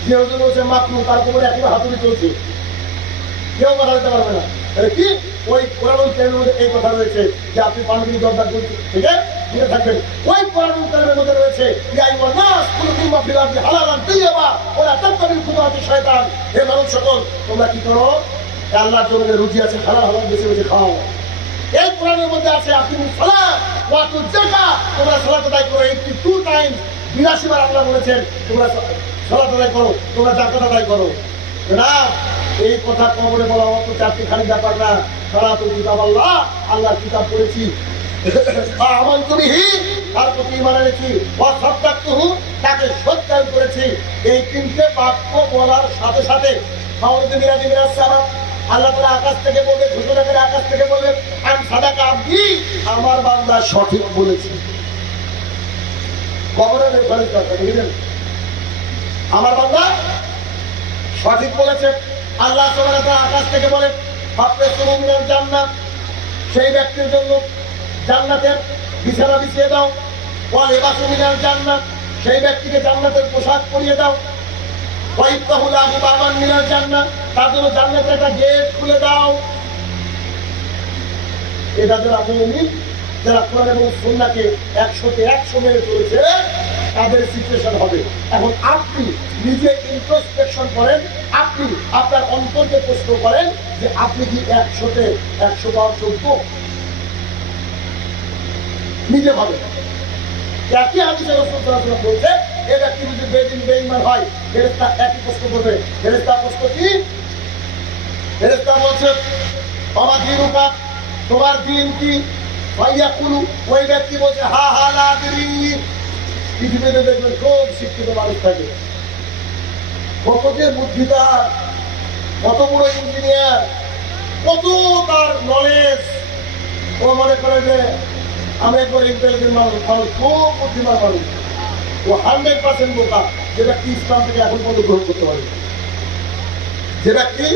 যে হুজুর বলছে মাকরু, তার উপরে একেবারে হাতুড়ি চলছে, কেউ কথা দিতে পারবে না। তাহলে কি ওই কোরআনুল কারীমের মধ্যে এই কথা রয়েছে যে আপনি পানবিড়ি জর্দা গুল থেকে দূরে থাকবেন। ওই কোরআনুল কারীমের মধ্যে রয়েছে ইয়া আইয়ুহান নাস কুলু মিম্মা ফিল আরদি হালালান তাইয়্যিবা ওয়া লা তাত্তাবিউ খুতুওয়াতিশ শায়তান। হে মানুষ সকল, তোমরা কি করো? আল্লাহর জমিনে রুজি আছে, হালাল হালাল বেছে বেছে খাও। এই কোরআনের মধ্যে আছে আকিমুস সালাত ওয়া আতুজ যাকাত, তোমরা সালাত আদায় করো। 82 টাইম, 82 বার আল্লাহ বলেছেন তোমরা সালাত আদায় করো, তোমরা যাকাত আদায় করো। না, এই কথা কবরে বলা অত চারটিখানি ব্যাপার না। সালাতু কিতাব আল্লাহ, আল্লাহর কিতাব পড়েছি। আমানতু বিহি, তার প্রতি ঈমান এনেছি। ওয়া সাদ্দাকতুহু, তাকে সত্যায়ন করেছি। এই তিনটে বাক্য বলার সাথে সাথে মাউলানা মিরাজি মিরাজ সালাম আল্লাহ তাআলা আকাশ থেকে বলবে, ঘোষণা করে আকাশ থেকে বলবে আন সাদাকা আবদি, আমার বান্দা সঠিক বলেছে। কবরের রেফারেন্স কথা বুঝলেন, আমার বান্দা সঠিক বলেছে। আল্লাহ সুবহানাহু ওয়া তাআলা আকাশ থেকে বলে ফাতরাসুম মিনাল জান্নাত, সেই ব্যক্তির জন্য জান্নাতের বিছানা বিছিয়ে দাও। ওয়া লিবাসু মিনাল জান্নাত, সেই ব্যক্তিকে জান্নাতের পোশাক পরিয়ে দাও। ওয়া ইফতাহু লাহু বাবান মিনাল জান্নাত, তার জন্য জান্নাতের একটা গেট খুলে দাও। এটা যারা মুমিন, যারা কোরআন এবং সুন্নাহকে 100তে 100 মেনে চলেছে, তাদের সিচুয়েশন হবে। এখন আপনি নিজে ইন্ট্রোস্পেকশন করেন, আপনি আপনার অন্তরকে প্রশ্ন করেন যে আপনি কি 100তে 100 পাওয়ার যোগ্য? নিজে ভাবেন। একই হাদিসে রাসূল সাল্লাল্লাহু আলাইহি ওয়াসাল্লাম বলছে এই ব্যক্তি যদি বেদিন বেঈমান হয়, ফেরেশতা একই প্রশ্ন করবে। ফেরেশতা প্রশ্ন কি? ফেরেশতা বলছে আমার দিনুকা, তোমার দিন কি? ফায়াকুলু, ওই ব্যক্তি বলছে হা হা লা আদরি। পৃথিবীতে দেখবেন খুব শিক্ষিত মানুষ থাকে, কত যে বুদ্ধিদার, কত বড় ইঞ্জিনিয়ার, কত তার নলেজ। ও মনে করে যে আমি একবার ইন্টেলিজেন্ট মানুষ, খুব বুদ্ধিমান মানুষ। ও 100% বোকা, যে ব্যক্তি ইসলাম থেকে এখন পর্যন্ত গ্রহণ করতে পারে, যে ব্যক্তি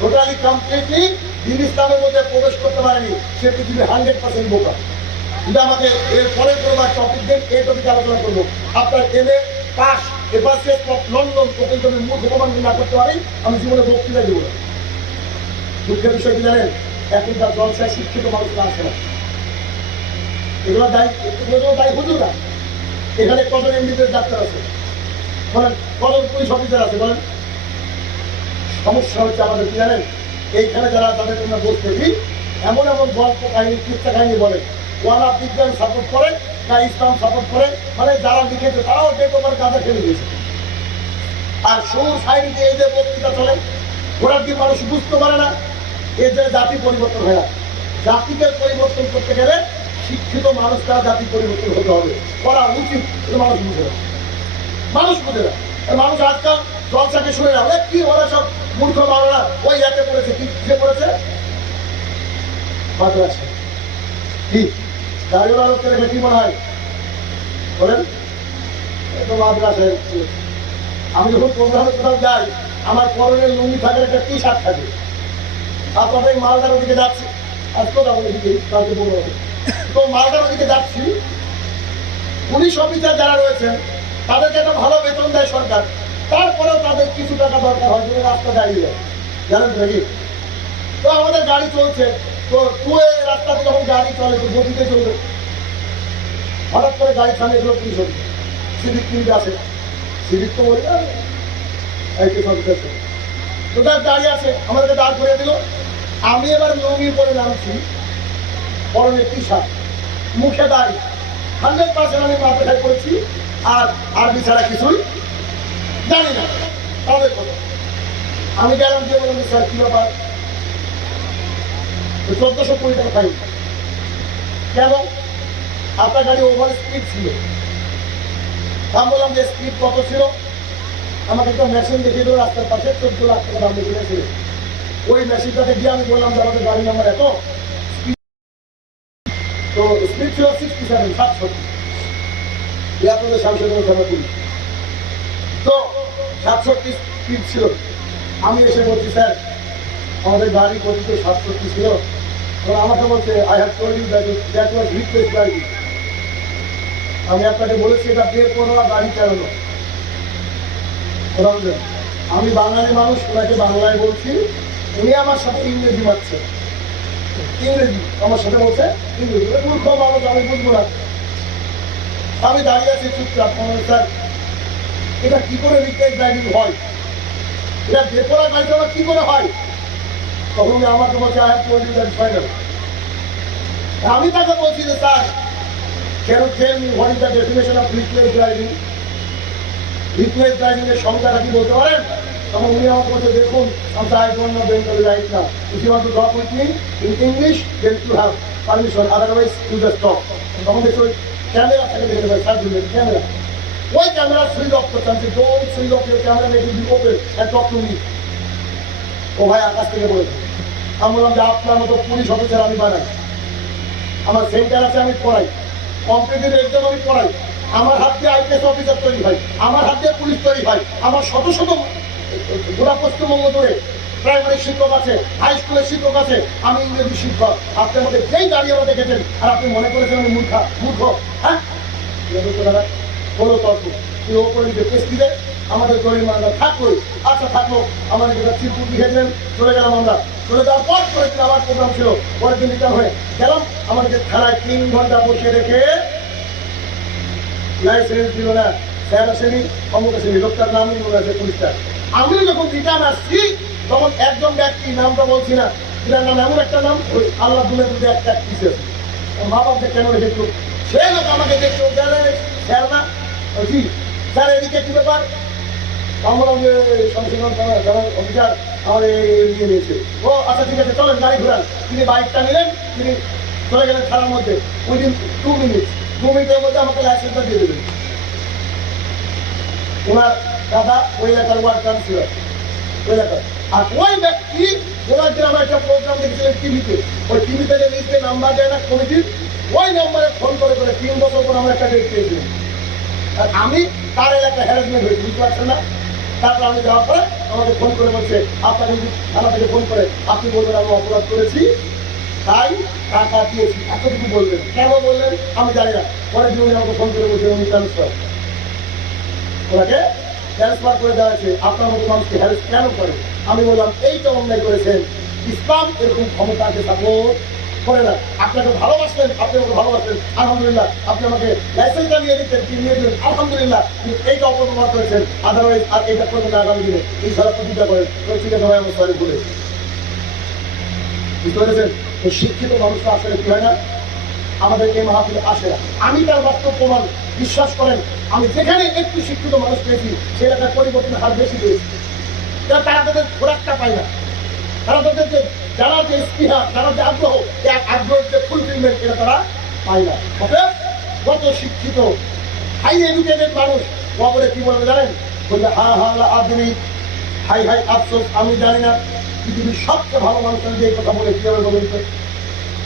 টোটালি কমপ্লিটলি দিন ইসলামের মধ্যে প্রবেশ করতে পারেনি, সে পৃথিবী 100% বোকা। কিন্তু আমাকে এর পরে করবার টপিক দেন, এই টপিকে আলোচনা করবো। আপনার MA পাস, এপাসে লন্ডন পর্যন্ত আমি মূল ভগবান না করতে পারি, আমি জীবনে বক্তৃতা দেবো না। দুঃখের বিষয় কি জানেন? এখনকার জলসায় শিক্ষিত মানুষরা আসে না। এগুলো দায়ী হুজুররা। এখানে কজন MBBS ডাক্তার আছে বলেন, কজন পুলিশ অফিসার আছে বলেন? সমস্যা হচ্ছে আমাদের কি জানেন? এইখানে যারা তাদের জন্য বসতে দিই, এমন এমন গল্প কাহিনী, কিচ্ছা কাহিনী বলে, ওরা বিজ্ঞান সাপোর্ট করে না ইসলাম সাপোর্ট করে, মানে যারা লিখেছে তারাও যে তোমার কাজে ফেলে দিয়েছে। আর সুর সাইড দিয়ে এই যে বক্তৃতা চলে, ওরা কি মানুষ বুঝতে পারে না এর জন্য জাতি পরিবর্তন হয় না। জাতিকে পরিবর্তন করতে গেলে শিক্ষিত মানুষ তারা জাতি পরিবর্তন হতে হবে, করা উচিত। মানুষ বুঝে না, মানুষ বুঝে না। মানুষ আজকাল জলসাকে শুনে না, কি ওরা সব মূর্খ মাওলানা ওই এতে করেছে, কি যে করেছে মাদ্রাসা কি দাঁড়িয়ে লোককে দেখলে কি মনে হয় বলেন? তো মাদ্রাসায় আমি যখন প্রোগ্রামে কোথাও যাই আমার পরনের লুঙ্গি থাকে, একটা টি শার্ট থাকে। আপনাদের মালদার ওদিকে যাচ্ছি, আজ কথা বলে দিকে কাউকে বলবো, তো মালদার ওদিকে যাচ্ছি, পুলিশ অফিসার যারা রয়েছেন তাদেরকে একটা ভালো বেতন দেয় সরকার, তারপরেও তাদের কিছু টাকা দরকার হয় যদি রাস্তা দাঁড়িয়ে যায়, জানেন তো নাকি? তো আমাদের গাড়ি চলছে, তো টুয়ে রাস্তাতে যখন গাড়ি চলে তো গতিতে চলবে, হঠাৎ করে গাড়ি থামিয়ে গেল পুলিশ অফিসার, সিভিক কিনতে আসে, সিভিক তো বলি না তো তার দাঁড়িয়ে আছে, আমাদেরকে দাঁড় করে দিল। আমি এবার লুঙ্গি পরে নামছি, পরনে টি শার্ট, মুখে দাঁড়ি, 100% আমি মাথায় করেছি, আর আরবি ছাড়া কিছুই জানি না তাদের কথা। আমি গেলাম দিয়ে বললাম স্যার কি ব্যাপার, 1420 টাকা ফাইন। কেন? আপনার গাড়ি ওভার স্পিড ছিল। আমি বললাম যে স্পিড কত ছিল? আমাকে একটা মেশিন দেখিয়ে দেবো রাস্তার পাশে, 14 লাখ টাকা দাম দিয়ে ছিল। ওই মেশিনটাতে গিয়ে আমি বললাম যে আমাদের গাড়ি নাম্বার এত, তো স্পিড ছিল 67, 67। আপনাদের সাংসদের থানা পুলিশ, তো 67 স্পিড ছিল। আমি এসে বলছি স্যার আমাদের গাড়ি কথিত 67 ছিল। আমাকে বলছে I have told you that was request গাড়ি। আমি আপনাকে বলেছি এটা বের করো গাড়ি চালানো। আমি বাঙালি মানুষ, ওনাকে বাংলায় বলছি, উনি আমার সাথে ইংরেজি মারছে, ইংরেজি আমার সাথে বলছে ইংরেজি। মূর্খ মানুষ, আমি বুঝবো না। আমি দাঁড়িয়ে আছি চুপচাপ। স্যার এটা কি করে রিকোয়েস্ট ড্রাইভিং হয়, এটা বেপরা গাড়ি চালানো কি করে হয়? তখন উনি আমাকে বলছে I have told you that final. আমি তাকে বলছি যে sir can you tell me what is the definition of request driving? Request driving এর সংজ্ঞাটা কি বলতে পারেন? তখন উনি আমাকে বলছে দেখুন I don't know Bengali right now, if you want to talk with me in English then you have permission, otherwise you just talk. তখন দেখছি ওই ক্যামেরা থাকে, দেখে দেবে স্যার ক্যামেরা, ওই ক্যামেরা সুইচ অফ করতে আমি don't switch off your camera, make it be open and talk to me. ও ভাই আকাশ থেকে বলেছে। আমি বললাম যে আপনার মতো পুলিশ অফিসার আমি বানাই, আমার সেন্টার আছে, আমি পড়াই, কম্পিটিটিভ এক্সাম আমি পড়াই, আমার হাত দিয়ে আইপিএস অফিসার তৈরি হয়, আমার হাত দিয়ে পুলিশ তৈরি হয়, আমার শত শত গোটা পশ্চিমবঙ্গ ধরে প্রাইমারি শিক্ষক আছে, হাই স্কুলের শিক্ষক আছে, আমি ইংরেজি শিক্ষক। আপনি আমাকে যেই দাঁড়িয়ে আমরা দেখেছেন আর আপনি মনে করেছেন আমি মূর্খ। হ্যাঁ বলো তর্ক, তুই ও করে দিতে কেস দিলে আমাদের গরিব আমরা থাকবো। আচ্ছা থাকবো, আমাদের যেটা চিরকুট লিখেছিলেন, চলে গেলাম আমরা। চলে যাওয়ার পর করেছিল আমার প্রোগ্রাম ছিল, পরের দিন রিটার্ন হয়ে গেলাম। আমাদেরকে থানায় 3 ঘন্টা বসে রেখে লাইসেন্স দিল না, স্যার আসেনি, অমুক আসেনি, লোকটার নামই মনে আছে পুলিশটা। আমি যখন রিটার্ন আসছি তখন একজন ব্যক্তি, নামটা বলছি না, যার নাম এমন একটা নাম ওই আল্লাহ দুলের মধ্যে একটা পিছিয়ে আছে, মা বাপকে কেন রেখেছিল, সে লোক আমাকে দেখলো, স্যার না জি স্যার এদিকে কি ব্যাপার? আমরা যে সংশোধন অফিসার আমার এগিয়ে নিয়েছে। ও আচ্ছা ঠিক আছে চলেন গাড়ি ঘোরান। তিনি বাইকটা নিলেন, তিনি চলে গেলেন থানার মধ্যে। উইদিন 2 মিনিটের মধ্যে আমাকে লাইসেন্সটা দিয়ে দেবেন। ওনার দাদা ওই এলাকার ওয়ার্ড কাউন্সিলর, ওই এলাকার। আর ওই ব্যক্তি ওনার যে আমরা একটা প্রোগ্রাম দেখেছিলেন টিভিতে, ওই টিভিতে যে লিস্টে নাম্বার দেয় না কমিটির, ওই নাম্বারে ফোন করে 3 বছর পর আমরা একটা ডেট পেয়েছিলাম। আর আমি তার এলাকায় হ্যারাসমেন্ট হয়েছি, বুঝতে পারছেন না? তারপর আমি যাওয়ার পরে আমাকে ফোন করে বলছে আপনাকে যদি থানা থেকে ফোন করে আপনি বলবেন আমি অপরাধ করেছি তাই টাকা দিয়েছি, এতটুকু বলবেন। কেন বললেন আমি জানি না। পরে দিন উনি আমাকে ফোন করে বলছে উনি ট্রান্সফার, ওনাকে ট্রান্সফার করে দেওয়া হয়েছে। আপনার মতো মানুষকে হ্যারাস কেন করে? আমি বললাম এইটা অন্যায় করেছেন, ইসলাম এরকম ক্ষমতাকে সাপোর্ট করে না। আপনাকে ভালোবাসলেন, আপনি আমাকে ভালোবাসলেন, আলহামদুলিল্লাহ। আপনি আমাকে লাইসেন্সটা নিয়ে দিচ্ছেন, নিয়ে দিলেন, আলহামদুলিল্লাহ। কিন্তু এইটা অপব্যবহার করেছেন, আদারওয়াইজ আর এইটা করবেন না আগামী দিনে। এই সারা প্রতিজ্ঞা করেন, ঠিক আছে ভাই আমার সরি বলে। বুঝতে পেরেছেন? তো শিক্ষিত মানুষরা আসলে কি হয় না, আমাদের এই মাহফিলে আসে না। আমি তার বাস্তব প্রমাণ, বিশ্বাস করেন। আমি যেখানে একটু শিক্ষিত মানুষ পেয়েছি সে এলাকার পরিবর্তনের হার বেশি পেয়েছি। তারা তাদের খোরাকটা পায় না, তারা তাদের যে যারা যে স্পৃহা, যারা যে আগ্রহ, আগ্রহের যে ফুলফিলমেন্ট এটা তারা পায় না। অতএব কত শিক্ষিত হাই এডুকেটেড মানুষ কবরে কি বলবে জানেন? বলবে হা হা আদমি, হাই হাই আফসোস, আমি জানি না পৃথিবীর সবচেয়ে ভালো মানুষের যে এই কথা বলে কি হবে বলুন তো,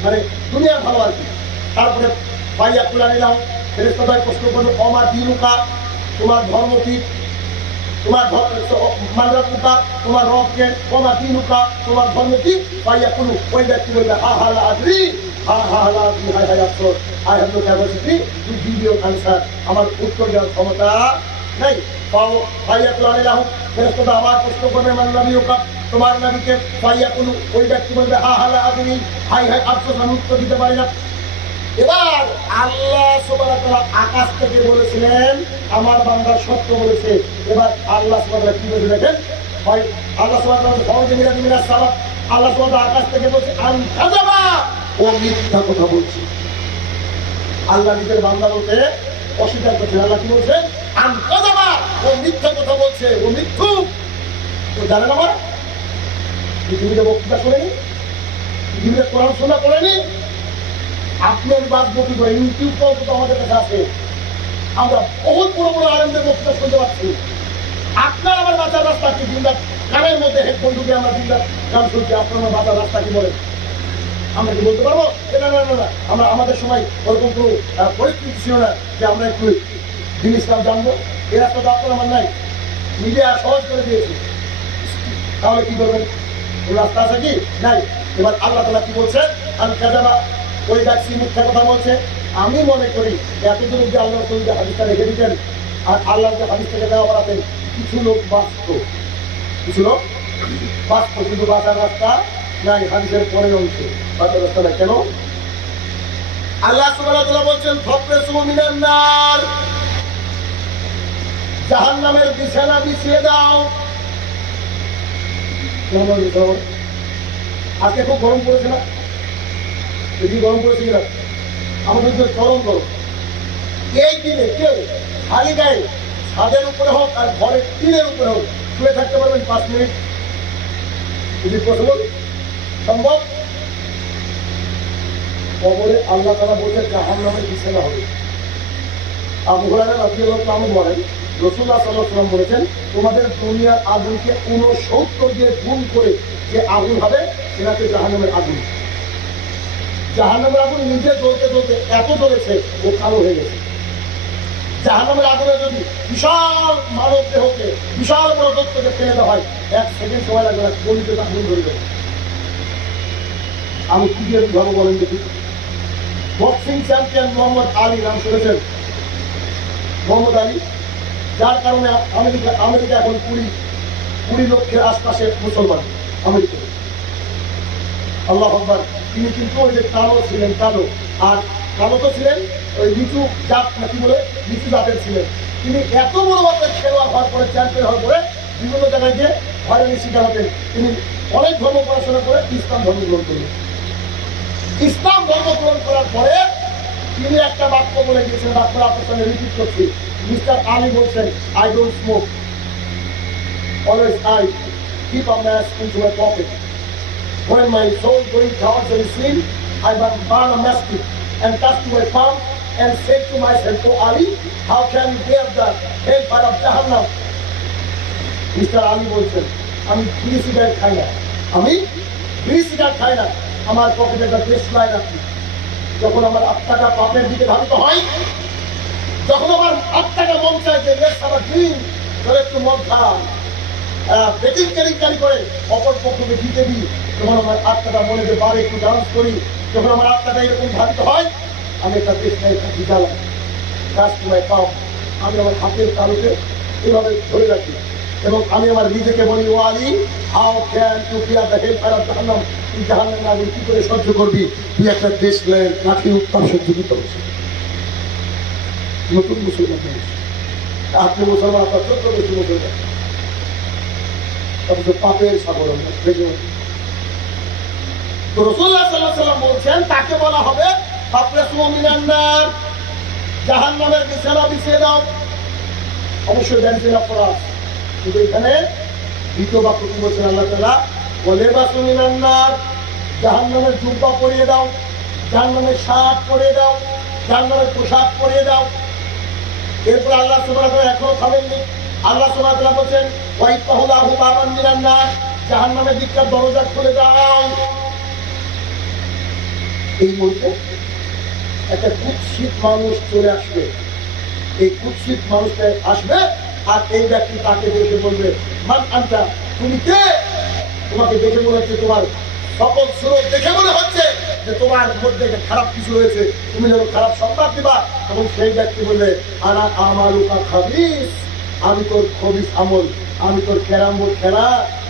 মানে দুনিয়ার ভালো আর কি। তারপরে ভাইয়া খুলে নিলাম, ফেরেশতাদের প্রশ্ন করলো অমা দিনুকা, তোমার ধর্ম কি, তোমার মানরাকুকা, তোমার রবকে, অমা দিনুকা, তোমার ধর্ম কি? ভাইয়া কুলু, ওই ব্যক্তি বলবে হা হা আদমি, হা হা আদমি, হাই হাই আফসোস, I have no capacity to give you answer, আমার উত্তর দেওয়ার ক্ষমতা নেই। পাও ভাইয়া খুলে নিলাম, ফেরেশতারা আবার প্রশ্ন করবে মানরাবিউকা, তোমার নবীকে, ভাইয়া কুলু, ওই ব্যক্তি বলবে হা হা আদমি, হাই হাই আফসোস, আমি উত্তর দিতে পারি না। এবার আল্লাহ সুবহানাহু ওয়া তাআলা আকাশ থেকে বলেছিলেন আমার বান্দা সত্য বলেছে। এবার আল্লাহ সুবহানাহু ওয়া তাআলা কি বলেছে দেখেন, ভাই আল্লাহ সুবহানাহু ওয়া তাআলা আল্লাহ সুবহানাহু ওয়া তাআলা আকাশ থেকে বলছে আন কাযাবা, ও মিথ্যা কথা বলছে। আল্লাহ নিজের বান্দা বলতে অস্বীকার করছে। আল্লাহ কি বলছে? আন কাযাবা, ও মিথ্যা কথা বলছে, ও মিথ্যুক। তো জানেন আমার পৃথিবীতে বক্তৃতা শোনেনি, পৃথিবীতে কোরআন শোনা করেনি, আপনি আমি বাঁচবো কি করে? ইউটিউব তো আমাদের কাছে আছে, আমরা বহুত বড় বড় আলেমদের বক্তৃতা শুনতে পাচ্ছি। আপনার আমার বাঁচার রাস্তা কি? দিনরাত গানের মধ্যে হেডফোন ঢুকে আমরা দিনরাত গান শুনছি, আপনার আমার বাঁচার রাস্তা কি বলেন? আমরা কি বলতে পারবো না না না না আমরা আমাদের সময় ওরকম কোনো পরিস্থিতি ছিল না যে আমরা একটু জিনিস নাম জানবো? এই রাস্তা তো আপনার আমার নাই, মিডিয়া সহজ করে দিয়েছে। তাহলে কি করবেন? রাস্তা আছে কি? নাই। এবার আল্লাহ তাআলা কি বলছে? আন কাযাবা, ওই ব্যক্তি মিথ্যা কথা বলছে। আমি মনে করি এতদিন যে আল্লাহ রসুল যে হাদিসটা রেখে দিতেন আর আল্লাহ যে হাদিস থেকে দেওয়া বাড়াতেন, কিছু লোক বাঁচত, কিছু লোক বাঁচত, কিন্তু বাঁচার রাস্তা নাই। হাদিসের পরের অংশে বাঁচার রাস্তা নাই। কেন? আল্লাহ সুবহানাহু ওয়া তাআলা বলছেন ফাকরাসু মিনান নার, জাহান্নামের বিছানা বিছিয়ে দাও। আজকে খুব গরম পড়েছে না? বেশি গরম পড়েছে কিনা? আমাদের তো চরম গরম। এই দিনে কেউ খালি গায়ে ছাদের উপরে হোক আর ঘরের টিনের উপরে হোক শুয়ে থাকতে পারবেন 5 মিনিট? যদি পসিবল, সম্ভব? কবরে আল্লাহ তাআলা বলছে জাহান্নামের বিছানা হবে। আবু হুরায়রা রাদিয়াল্লাহু আনহু বলেন রাসূলুল্লাহ সাল্লাল্লাহু আলাইহি ওয়াসাল্লাম বলেছেন তোমাদের দুনিয়ার আগুনকে 69 দিয়ে গুণ করে যে আগুন হবে সেটাকে জাহান্নামের আগুন। জাহান্নামের আগুন নিজে জ্বলতে জ্বলতে এত জ্বলেছে ও কালো হয়ে গেছে। জাহান্নামের আগুনে যদি বিশাল মানব দেহকে, বিশাল বড় দত্তকে ফেলে দেওয়া হয়, 1 সেকেন্ড সময় লাগবে না, গলিতে আগুন ধরে যাবে। আমি কি দিয়ে ভাবো বলেন দেখি? বক্সিং চ্যাম্পিয়ন মোহাম্মদ আলী নাম শুনেছেন? মোহাম্মদ আলী, যার কারণে আমেরিকা এখন 20 লক্ষের আশপাশে মুসলমান আমেরিকা। আল্লাহু আকবার। তিনি কিন্তু ওই যে কালো ছিলেন, কালো, আর কালো তো ছিলেন ওই নিচু জাত নাকি বলে নিচু জাতের ছিলেন। তিনি এত বড় মাপের খেলোয়াড় হওয়ার পরে, চ্যাম্পিয়ন হওয়ার পরে বিভিন্ন জায়গায় গিয়ে হয়রানি শিকার হতেন। তিনি অনেক ধর্ম পড়াশোনা করে ইসলাম ধর্ম গ্রহণ করলেন। ইসলাম ধর্ম গ্রহণ করার পরে তিনি একটা বাক্য বলে গিয়েছেন, বাক্য আপনার সঙ্গে রিপিট করছি। মিস্টার আলী বলছেন I don't smoke, always I keep a match into my pocket. When my soul going towards the sin, I burn a mastic and touch to my palm and say to myself, "Oh Ali, how can you bear the hellfire of Jahannam?" Mr. Ali বলছেন আমি বিড়ি cigarette খাই না, আমি বিড়ি cigarette খাই না, আমার পকেটে একটা দেশলাই রাখি। যখন আমার আত্মাটা পাপের দিকে ধাবিত হয়, যখন আমার আত্মাটা মন চায় যে লেটস হ্যাভ আ ড্রিঙ্ক, চলে একটু মদ খাই, বেটিং কেরিংকারি করে অপর পক্ষকে জিতে দিই, যখন আমার আত্মাটা মনে যে বারে একটু ডান্স করি, যখন আমার আত্মাটা এরকম ধাবিত হয়, আমি একটা দেশলাই কাঠি জ্বালাই, কাজ তোমায় পাও। আমি আমার হাতের তালুকে এভাবে ধরে রাখি এবং আমি আমার নিজেকে বলি, ও Ali, how can you bear the hellfire of জাহান্নাম? তুই জাহান্নামের আগুন কি করে সহ্য করবি? তুই একটা দেশলাইয়ের কাঠির উত্তাপ সহ্য করতে পারছিস। নতুন মুসলমান মানুষ, আপনি মুসলমান, আপনার 14 বছর মুসলমান, অথচ পাপের সাগর। তো রাসূলুল্লাহ সাল্লাল্লাহু আলাইহি ওয়াসাল্লাম বলছেন তাকে বলা হবে ফাকরাসু মিনান নার, জাহান্নামের বিছানা বিছিয়ে দাও। অবশ্যই that is enough for us. কিন্তু এখানে দ্বিতীয় বাক্য কি বলছেন আল্লাহ তাআলা, ওয়ালিবাসু মিনান নার, জাহান্নামের জুব্বা পরিয়ে দাও, জাহান্নামের শার্ট পরিয়ে দাও, জাহান্নামের পোশাক পরিয়ে দাও। এরপর আল্লাহ সুবহানাহু ওয়া তাআলা এখনো থামেননি। আল্লাহ সুবহানাহু ওয়া তাআলা বলেন ওয়াইফতাহু বাবান মিনান নার, জাহান্নামের দিককার দরজা খুলে দাও। এই মুহূর্তে একটা কুৎসিত মানুষ চলে আসবে, এই কুৎসিত মানুষটা আসবে আর এই ব্যক্তি তাকে দেখে বলবে, মান আনতা, তুমি কে? তোমাকে দেখে মনে হচ্ছে, তোমার সকল সুরত দেখে মনে হচ্ছে যে তোমার মধ্যে একটা খারাপ কিছু রয়েছে, তুমি যেন খারাপ সংবাদ দিবা। এবং সেই ব্যক্তি বলবে, আনা আমালুকা খাবিস, আমি তোর খবিস আমল, আমি তোর ক্যারাম বোর্ড খেলা,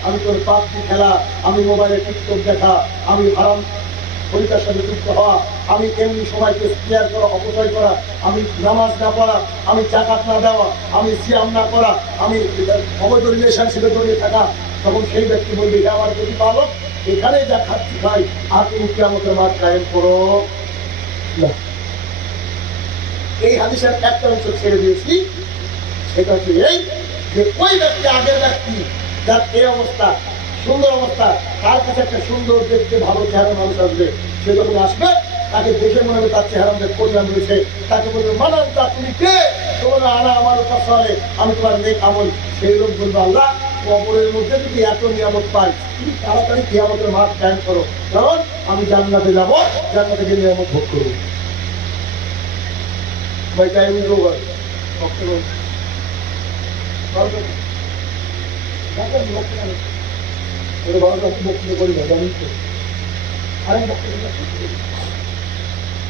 আমি তোর পাবজি খেলা, আমি মোবাইলে টিকটক দেখা, আমি হারাম পরীক্ষার সাথে যুক্ত হওয়া, আমি এমনি সবাইকে স্পেয়ার করা, অপচয় করা, আমি নামাজ না পড়া, আমি জাকাত না দেওয়া, আমি সিয়াম না করা, আমি অবৈধ রিলেশনশিপে জড়িয়ে থাকা। তখন সেই ব্যক্তি বলবে, এটা আমার প্রতিপালক, এখানে যা খাচ্ছি খাই, আর তুমি কিয়ামতের মাঠ কায়েম করো না। এই হাদিসের একটা অংশ ছেড়ে দিয়েছি, সেটা হচ্ছে এই যে ওই ব্যক্তি, আগের ব্যক্তি যার এই অবস্থা, সুন্দর অবস্থা, তার কাছে একটা সুন্দর দেখতে ভালো চেহারা মানুষ আসবে, সে যখন আসবে তাকে দেখে মনে হবে তার চেহারা আমাদের কল্যাণ রয়েছে, তাকে বলবে, মানান তা তুমি কে? তোমার আনা আমার কাছে চলে, আমি তোমার নেক আমল। সেই লোক বলবে, আল্লাহ কবরের মধ্যে যদি এত নিয়ামত পাই, তুমি তাড়াতাড়ি কিয়ামতের মাঠ কায়েম করো, কারণ আমি জান্নাতে যাবো, জান্নাতে গিয়ে নিয়ামত ভোগ করবো। ভাই টাইম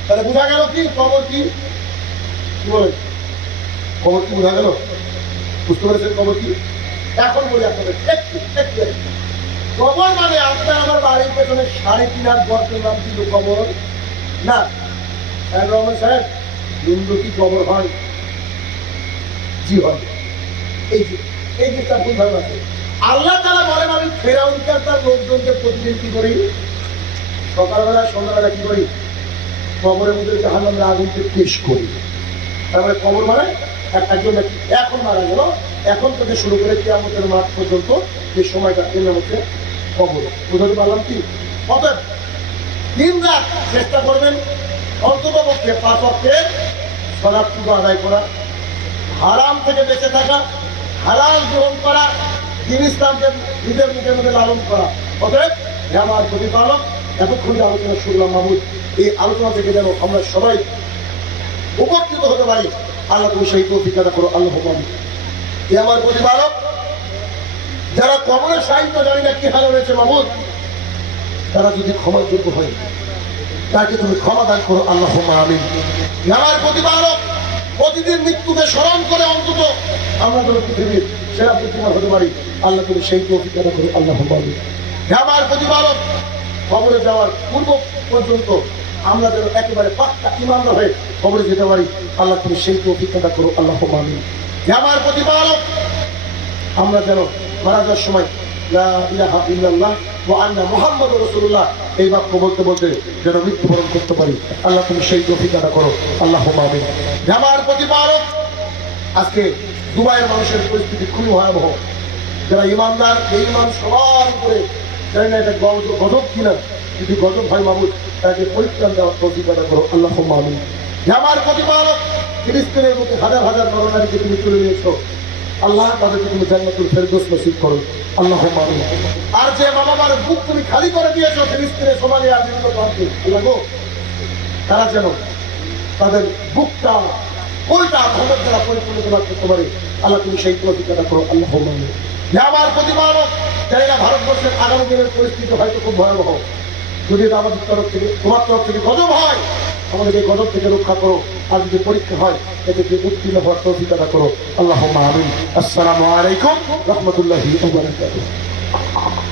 তাহলে বোঝা গেল কি কবর কি বলে, কবর কি বোঝা গেল? বুঝতে পেরেছেন কবর কি? এখন বলি আপনাদের কবর মানে আপনার আমার বাড়ির পেছনে 3.5 হাত গর্তের নাম কিন্তু কবর না। রহমান সাহেব, হিন্দু কি কবর হয়? জি হয়। এই যে তার ভুল ধারণা আছে। আল্লাহ তাআলা বলেন, আমি ফেরাউনকে তার লোকজনকে প্রতিদিন কি করি? সকালবেলা সন্ধ্যাবেলা কি করি? কবরের মধ্যে জাহান্নামের আগুনকে পেশ করি। তারপরে কবর মানে একজন ব্যক্তি এখন মারা গেল, এখন থেকে শুরু করে কিয়ামতের মাঠ পর্যন্ত যে সময়টা এর নাম হচ্ছে কবর। বুঝতে পারলাম কি? অতএব দিন রাত চেষ্টা করবেন অন্তত পক্ষে 5 ওয়াক্তের সালাতটুকু আদায় করা, হারাম থেকে বেঁচে থাকা, হালাল গ্রহণ করা, দ্বীন ইসলামকে নিজের মুখের মধ্যে লালন করা। অতএব আমার প্রতিপালক, এতক্ষণ যে আলোচনা শুনলাম মাহমুদ, এই আলোচনা থেকে যেন আমরা সবাই উপকৃত হতে পারি, আল্লাহ তুমি সেই তৌফিক দান করো। আল্লাহ আমার প্রতিপালক, যারা কবরের সাহিত্য জানি না কি হালে রয়েছে মাহমুদ, তারা যদি ক্ষমার যোগ্য হয়, তাকে তুমি ক্ষমা দান করো। আল্লাহ আমিন। আমার প্রতিপালক, প্রতিদিন মৃত্যুকে স্মরণ করে অন্তত আমরা যেন পৃথিবীর সেরা বুদ্ধিমান হতে পারি, আল্লাহ তুমি সেই তৌফিক দান করো। আল্লাহ আমিন। আমার প্রতিপালক, কবরে যাওয়ার পূর্ব পর্যন্ত আমরা যেন একেবারে পাক্কা ঈমানদার হয়ে কবরে যেতে পারি, আল্লাহ তুমি সেই তৌফিক দান করো। আল্লাহ আমিন। আমার প্রতিপালক, আমরা যেন মারা যাওয়ার সময় লা ইলাহা ইল্লাল্লাহ ওয়া আন্না মুহাম্মাদুর রাসূলুল্লাহ এই বাক্য বলতে বলতে যেন মৃত্যুবরণ করতে পারি, আল্লাহ তুমি সেই তৌফিক দান করো। আল্লাহ আমিন। আমার প্রতিপালক, আজকে দুবাইয়ের মানুষের পরিস্থিতি খুবই ভয়াবহ। যারা ইমানদার, এই ইমান সবার উপরে, জানি না এটা গজব কিনা, যদি গজব হয় মাহমুদ, তাকে পরিত্রাণ দেওয়ার তৌফিক দান করো। আল্লাহ আমিন। আমার প্রতিপালক, ফিলিস্তিনের মধ্যে হাজার হাজার নরনারীকে তুমি তুলে নিয়েছো, আল্লাহ তাদেরকে তুমি জান্নাতুল ফেরদৌস নসিব করো। আল্লাহ আমিন। আর যে মা বাবার বুক তুমি খালি করে দিয়েছো ফিলিস্তিনে, সোমালিয়া, বিভিন্ন প্রান্তে, আল্লাহ গো, তারা যেন তাদের বুকটা কোনটা ধর্মের দ্বারা পরিপূর্ণ করতে পারে, আল্লাহ তুমি সেই তৌফিক দান করো। আল্লাহ আমিন। আমার প্রতিপালক, জানি না ভারতবর্ষের আগামী দিনের পরিস্থিতি হয়তো খুব ভয়াবহ, যদি আমাদের তরফ থেকে, তোমার তরফ থেকে গজব হয়, আমাদেরকে গজব থেকে রক্ষা করো। আর যদি পরীক্ষা হয়, এদেরকে উত্তীর্ণ হওয়ার তৌফিক দান করো। আল্লাহুম্মা আমিন। আসসালামু আলাইকুম ওয়া রাহমাতুল্লাহি ওয়া বারাকাতুহু।